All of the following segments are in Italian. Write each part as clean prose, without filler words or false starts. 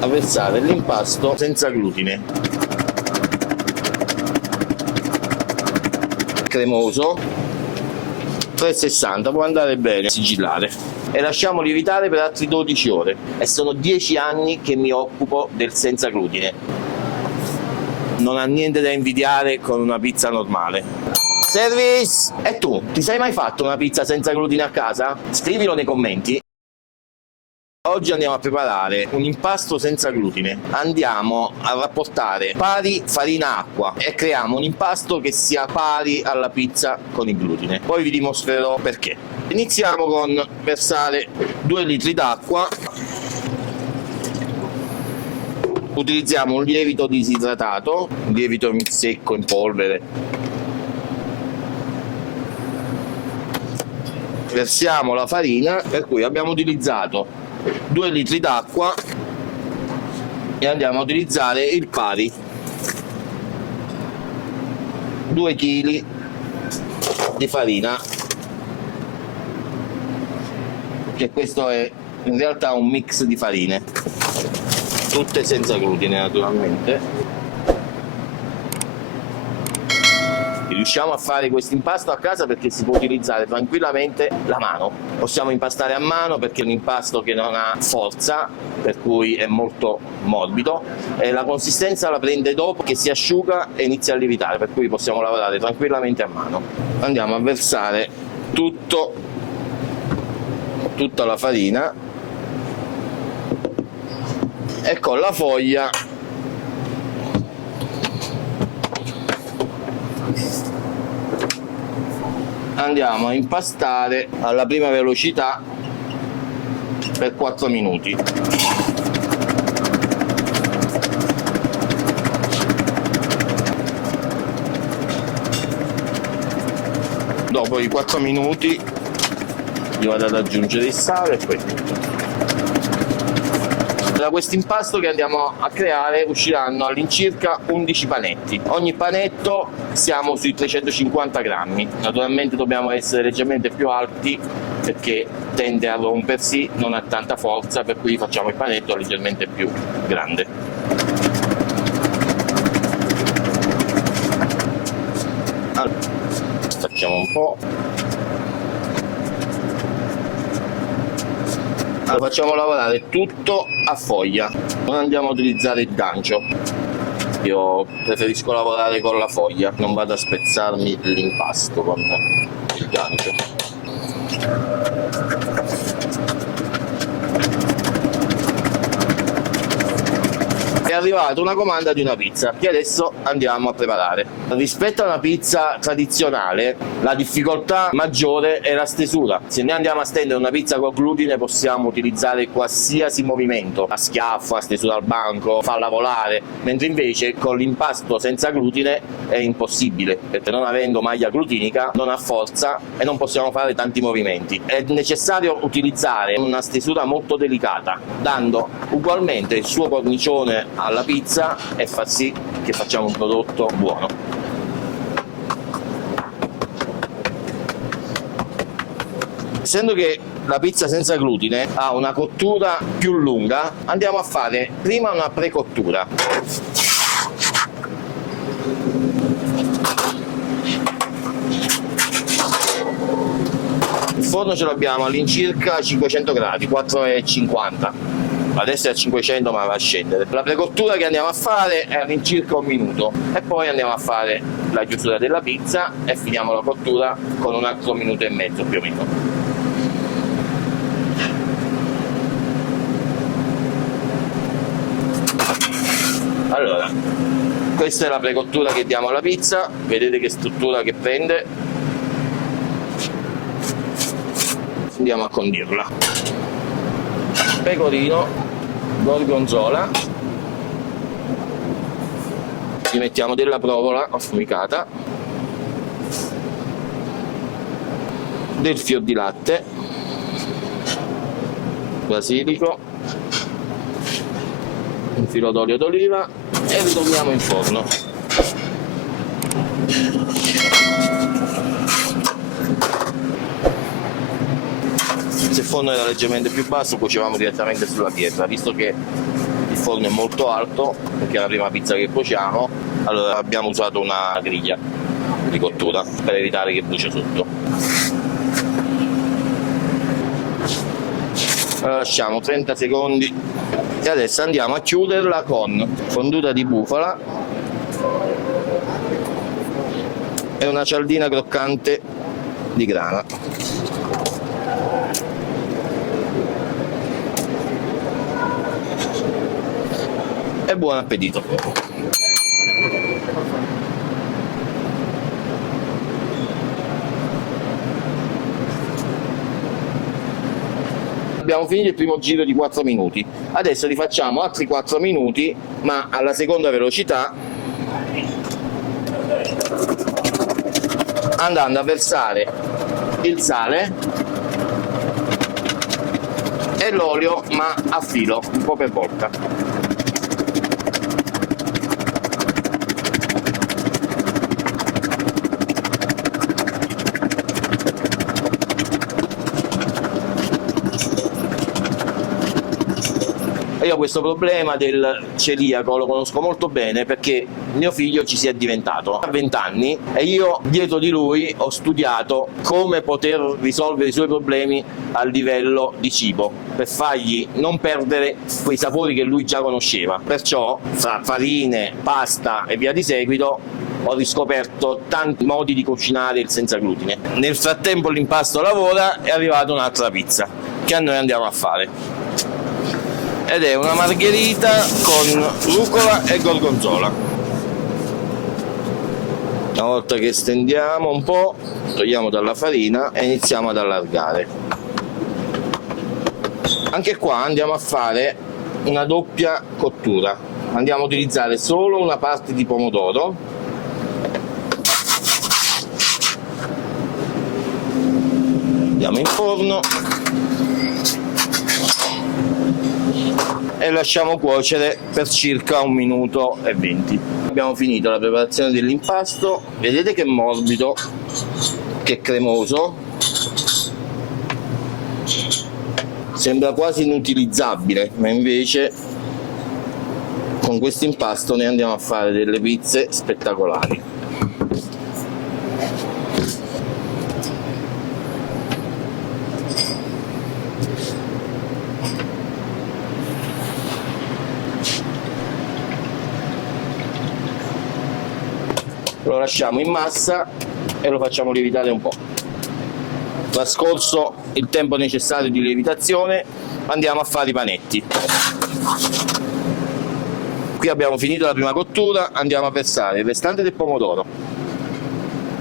a versare l'impasto senza glutine, cremoso, 360, può andare bene, sigillare, e lasciamo lievitare per altri 12 ore. E sono 10 anni che mi occupo del senza glutine. Non ha niente da invidiare con una pizza normale. Service! E tu, ti sei mai fatto una pizza senza glutine a casa? Scrivilo nei commenti. Oggi andiamo a preparare un impasto senza glutine. Andiamo a rapportare pari farina-acqua e creiamo un impasto che sia pari alla pizza con il glutine. Poi vi dimostrerò perché. Iniziamo con versare 2 litri d'acqua. Utilizziamo un lievito disidratato, un lievito secco in polvere. Versiamo la farina, per cui abbiamo utilizzato 2 litri d'acqua e andiamo a utilizzare il pari, 2 kg di farina, che questo è in realtà un mix di farine, tutte senza glutine naturalmente. Riusciamo a fare questo impasto a casa perché si può utilizzare tranquillamente la mano. Possiamo impastare a mano perché è un impasto che non ha forza, per cui è molto morbido, e la consistenza la prende dopo che si asciuga e inizia a lievitare, per cui possiamo lavorare tranquillamente a mano. Andiamo a versare tutta la farina e con la foglia andiamo a impastare alla prima velocità per 4 minuti. Dopo i 4 minuti gli vado ad aggiungere il sale e poi tutto. Da questo impasto che andiamo a creare usciranno all'incirca 11 panetti. Ogni panetto siamo sui 350 grammi. Naturalmente dobbiamo essere leggermente più alti perché tende a rompersi, non ha tanta forza, per cui facciamo il panetto leggermente più grande. Allora, stacchiamo un po'. Allora, facciamo lavorare tutto a foglia, non andiamo a utilizzare il gancio. Io preferisco lavorare con la foglia, non vado a spezzarmi l'impasto con il gancio. È arrivata una comanda di una pizza che adesso andiamo a preparare. Rispetto a una pizza tradizionale, la difficoltà maggiore è la stesura. Se noi andiamo a stendere una pizza con glutine possiamo utilizzare qualsiasi movimento, a schiaffo, a stesura al banco, farla volare, mentre invece con l'impasto senza glutine è impossibile, perché non avendo maglia glutinica non ha forza e non possiamo fare tanti movimenti. È necessario utilizzare una stesura molto delicata, dando ugualmente il suo cornicione alla pizza e far sì che facciamo un prodotto buono. Essendo che la pizza senza glutine ha una cottura più lunga, andiamo a fare prima una precottura. Il forno ce l'abbiamo all'incirca 500 gradi, 4,50. Adesso è a 500 ma va a scendere. La precottura che andiamo a fare è all'incirca 1 minuto e poi andiamo a fare la chiusura della pizza e finiamo la cottura con un altro minuto e mezzo più o meno. Allora, questa è la precottura che diamo alla pizza, vedete che struttura che prende. Andiamo a condirla. Pecorino, gorgonzola, ci mettiamo della provola affumicata, del fior di latte, basilico, un filo d'olio d'oliva e ritorniamo in forno. Se il forno era leggermente più basso cuocevamo direttamente sulla pietra, visto che il forno è molto alto perché è la prima pizza che cuociamo, allora abbiamo usato una griglia di cottura per evitare che brucia sotto. La lasciamo 30 secondi e adesso andiamo a chiuderla con fonduta di bufala e una cialdina croccante di grana. E buon appetito! Abbiamo finito il primo giro di 4 minuti, adesso rifacciamo altri 4 minuti ma alla seconda velocità, andando a versare il sale e l'olio ma a filo, un po' per volta. Io questo problema del celiaco lo conosco molto bene perché mio figlio ci si è diventato a 20 anni e io dietro di lui ho studiato come poter risolvere i suoi problemi a livello di cibo per fargli non perdere quei sapori che lui già conosceva. Perciò fra farine, pasta e via di seguito ho riscoperto tanti modi di cucinare il senza glutine. Nel frattempo l'impasto lavora, è arrivata un'altra pizza che noi andiamo a fare. Ed è una margherita con rucola e gorgonzola. Una volta che stendiamo un po', togliamo dalla farina e iniziamo ad allargare. Anche qua andiamo a fare una doppia cottura. Andiamo a utilizzare solo una parte di pomodoro. Andiamo in forno. E lasciamo cuocere per circa 1 minuto e 20. Abbiamo finito la preparazione dell'impasto, vedete che è morbido, che è cremoso, sembra quasi inutilizzabile, ma invece con questo impasto ne andiamo a fare delle pizze spettacolari. Lo lasciamo in massa e lo facciamo lievitare un po'. Trascorso il tempo necessario di lievitazione andiamo a fare i panetti. Qui abbiamo finito la prima cottura, andiamo a versare il restante del pomodoro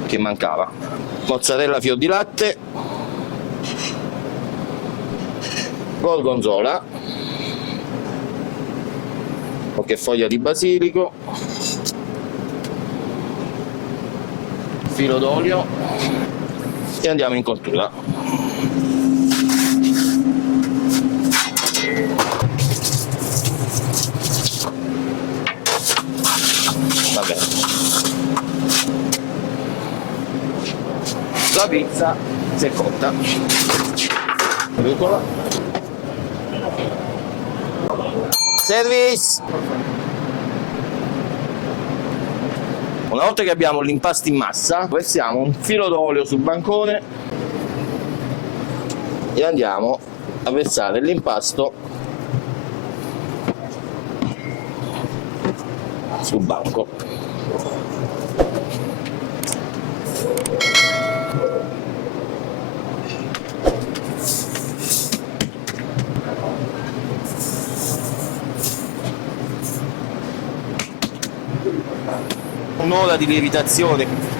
che mancava, mozzarella fior di latte, gorgonzola, qualche foglia di basilico, filo d'olio e andiamo in cottura. Va bene. La pizza si è cotta. Rucola. Service! Una volta che abbiamo l'impasto in massa, versiamo un filo d'olio sul bancone e andiamo a versare l'impasto sul banco. Un'ora di lievitazione.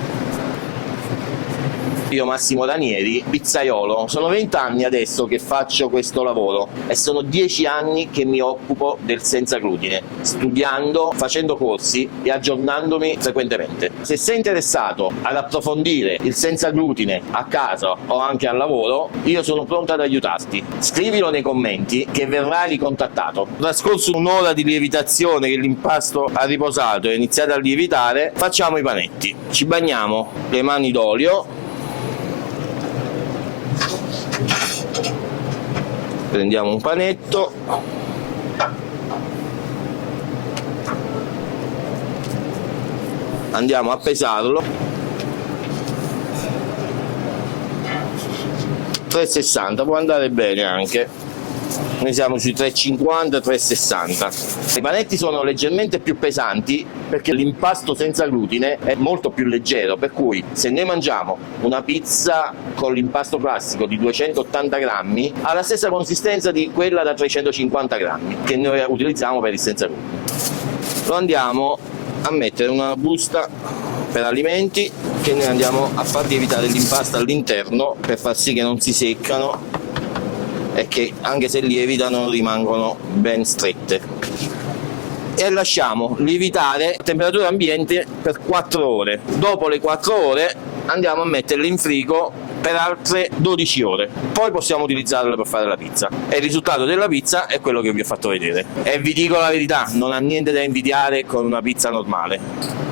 Io Massimo Ranieri, pizzaiolo, sono 20 anni adesso che faccio questo lavoro e sono 10 anni che mi occupo del senza glutine, studiando, facendo corsi e aggiornandomi frequentemente. Se sei interessato ad approfondire il senza glutine a casa o anche al lavoro, io sono pronto ad aiutarti. Scrivilo nei commenti che verrai ricontattato. Trascorso un'ora di lievitazione che l'impasto ha riposato e iniziato a lievitare, facciamo i panetti. Ci bagniamo le mani d'olio. Prendiamo un panetto, andiamo a pesarlo. 3,60, può andare bene anche. Noi siamo sui 3,50, 3,60. I panetti sono leggermente più pesanti perché l'impasto senza glutine è molto più leggero, per cui se noi mangiamo una pizza con l'impasto classico di 280 grammi ha la stessa consistenza di quella da 350 grammi che noi utilizziamo per il senza glutine. Lo andiamo a mettere in una busta per alimenti che noi andiamo a far lievitare l'impasto all'interno per far sì che non si seccano e che anche se lievitano rimangono ben strette, e lasciamo lievitare a temperatura ambiente per 4 ore. Dopo le 4 ore andiamo a metterle in frigo per altre 12 ore, poi possiamo utilizzarle per fare la pizza e il risultato della pizza è quello che vi ho fatto vedere, e vi dico la verità, non ha niente da invidiare con una pizza normale.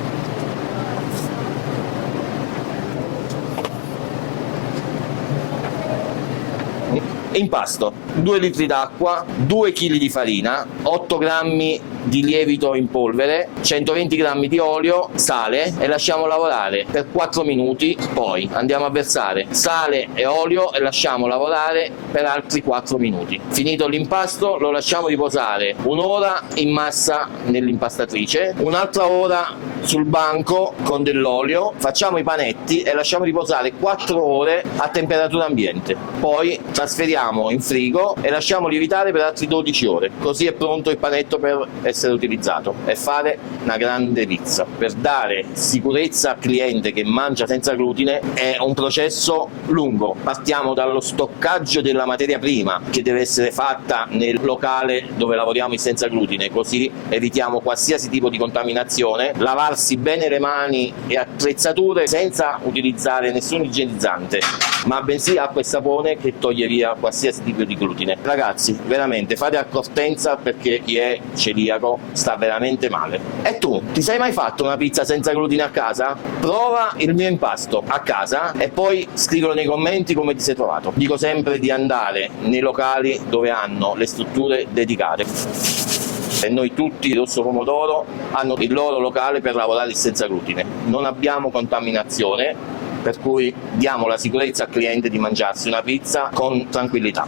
Impasto: 2 litri d'acqua, 2 kg di farina, 8 grammi di lievito in polvere, 120 grammi di olio, sale, e lasciamo lavorare per 4 minuti. Poi andiamo a versare sale e olio e lasciamo lavorare per altri 4 minuti. Finito l'impasto lo lasciamo riposare un'ora in massa nell'impastatrice, un'altra ora sul banco con dell'olio, facciamo i panetti e lasciamo riposare 4 ore a temperatura ambiente. Poi trasferiamo in frigo e lasciamo lievitare per altri 12 ore. Così è pronto il panetto per essere utilizzato e fare una grande pizza. Per dare sicurezza al cliente che mangia senza glutine è un processo lungo. Partiamo dallo stoccaggio della materia prima che deve essere fatta nel locale dove lavoriamo il senza glutine, così evitiamo qualsiasi tipo di contaminazione. Lavarsi bene le mani e attrezzature senza utilizzare nessun igienizzante, ma bensì acqua e sapone che toglie via qualsiasi tipo di glutine. Ragazzi, veramente fate accortenza perché chi è celiaco sta veramente male. E tu, ti sei mai fatto una pizza senza glutine a casa? Prova il mio impasto a casa e poi scrivilo nei commenti come ti sei trovato. Dico sempre di andare nei locali dove hanno le strutture dedicate. E noi tutti di Rosso Pomodoro hanno il loro locale per lavorare il senza glutine. Non abbiamo contaminazione, per cui diamo la sicurezza al cliente di mangiarsi una pizza con tranquillità.